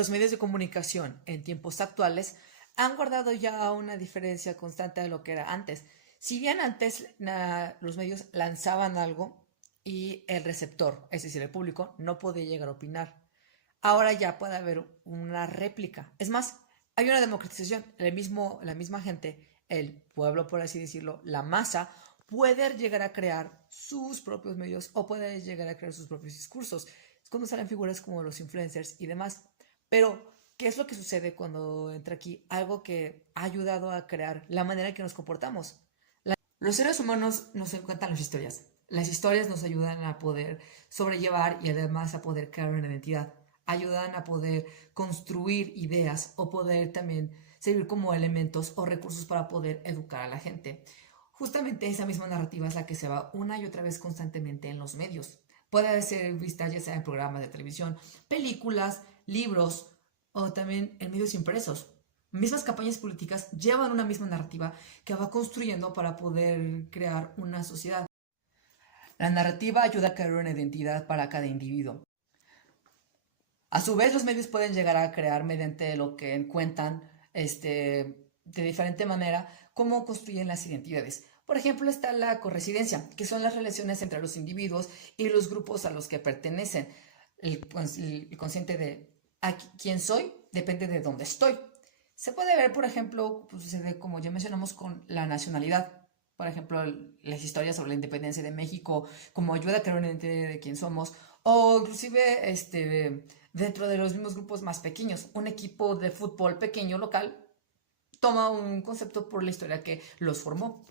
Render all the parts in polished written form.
Los medios de comunicación en tiempos actuales han guardado ya una diferencia constante de lo que era antes. Si bien antes los medios lanzaban algo y el receptor, es decir, el público, no podía llegar a opinar, ahora ya puede haber una réplica. Es más, hay una democratización. La misma gente, el pueblo, por así decirlo, la masa, puede llegar a crear sus propios medios o puede llegar a crear sus propios discursos. Es cuando salen figuras como los influencers y demás. Pero, ¿qué es lo que sucede cuando entra aquí? Algo que ha ayudado a crear la manera en que nos comportamos. Los seres humanos nos encantan las historias. Las historias nos ayudan a poder sobrellevar y además a poder crear una identidad. Ayudan a poder construir ideas o poder también servir como elementos o recursos para poder educar a la gente. Justamente esa misma narrativa es la que se va una y otra vez constantemente en los medios. Puede ser vista ya sea en programas de televisión, películas, libros o también en medios impresos. Mismas campañas políticas llevan una misma narrativa que va construyendo para poder crear una sociedad. La narrativa ayuda a crear una identidad para cada individuo. A su vez, los medios pueden llegar a crear mediante lo que cuentan de diferente manera cómo construyen las identidades. Por ejemplo, está la corresidencia, que son las relaciones entre los individuos y los grupos a los que pertenecen. El consciente de quién soy depende de dónde estoy. Se puede ver, por ejemplo, pues, sucede como ya mencionamos con la nacionalidad. Por ejemplo, las historias sobre la independencia de México, como ayuda a crear una identidad de quién somos, o inclusive dentro de los mismos grupos más pequeños. Un equipo de fútbol pequeño local toma un concepto por la historia que los formó.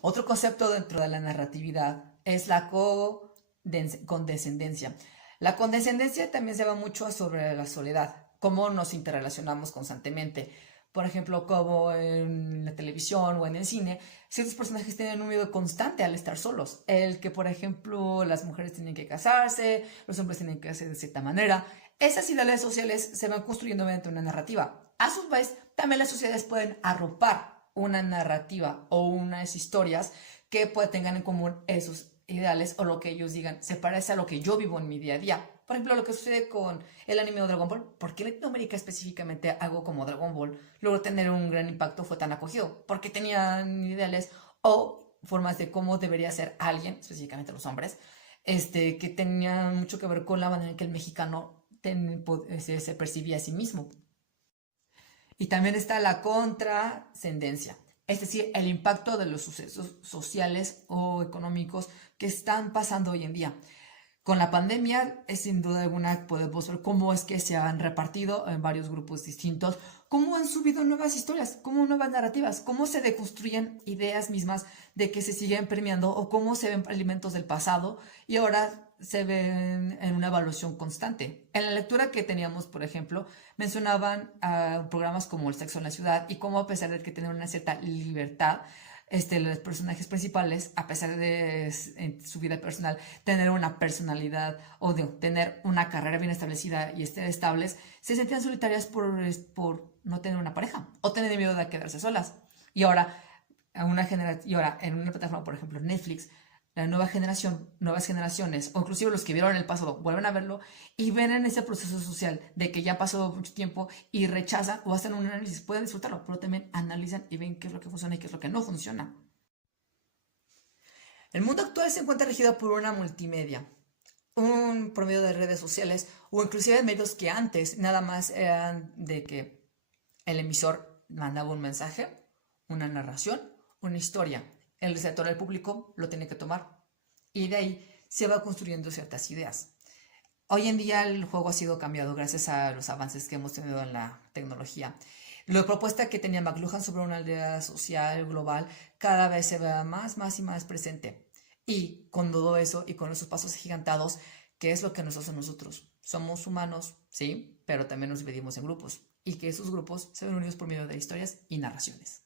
Otro concepto dentro de la narratividad es la condescendencia. La condescendencia también se va mucho sobre la soledad, cómo nos interrelacionamos constantemente. Por ejemplo, como en la televisión o en el cine, ciertos personajes tienen un miedo constante al estar solos. El que, por ejemplo, las mujeres tienen que casarse, los hombres tienen que hacer de cierta manera. Esas ideales sociales se van construyendo mediante una narrativa. A su vez, también las sociedades pueden arropar una narrativa o unas historias que tengan en común esos ideales o lo que ellos digan se parece a lo que yo vivo en mi día a día. Por ejemplo, lo que sucede con el anime de Dragon Ball. ¿Por qué en Latinoamérica específicamente algo como Dragon Ball logró tener un gran impacto, fue tan acogido? Porque tenían ideales o formas de cómo debería ser alguien, específicamente los hombres, que tenían mucho que ver con la manera en que el mexicano se percibía a sí mismo. Y también está la contrascendencia, es decir, el impacto de los sucesos sociales o económicos que están pasando hoy en día. Con la pandemia, es sin duda alguna, podemos ver cómo es que se han repartido en varios grupos distintos, cómo han subido nuevas historias, cómo nuevas narrativas, cómo se deconstruyen ideas mismas de que se siguen premiando o cómo se ven alimentos del pasado y ahora se ven en una evaluación constante. En la lectura que teníamos, por ejemplo, mencionaban programas como El sexo en la ciudad y cómo a pesar de que tienen una cierta libertad, los personajes principales, a pesar de en su vida personal tener una personalidad o de tener una carrera bien establecida y estar estables, se sentían solitarias por no tener una pareja o tener miedo de quedarse solas. Y ahora, y ahora en una plataforma, por ejemplo, Netflix, la nueva generación, nuevas generaciones, o inclusive los que vieron el pasado, vuelven a verlo y ven en ese proceso social de que ya pasó mucho tiempo y rechazan o hacen un análisis, pueden disfrutarlo, pero también analizan y ven qué es lo que funciona y qué es lo que no funciona. El mundo actual se encuentra regido por una multimedia, un promedio de redes sociales o inclusive medios que antes nada más eran de que el emisor mandaba un mensaje, una narración, una historia. El receptor, el público, lo tiene que tomar. Y de ahí se va construyendo ciertas ideas. Hoy en día el juego ha sido cambiado gracias a los avances que hemos tenido en la tecnología. La propuesta que tenía McLuhan sobre una aldea social global cada vez se ve más y más presente. Y con todo eso y con esos pasos agigantados, ¿qué es lo que nos hace nosotros? Somos humanos, sí, pero también nos dividimos en grupos y que esos grupos se ven unidos por medio de historias y narraciones.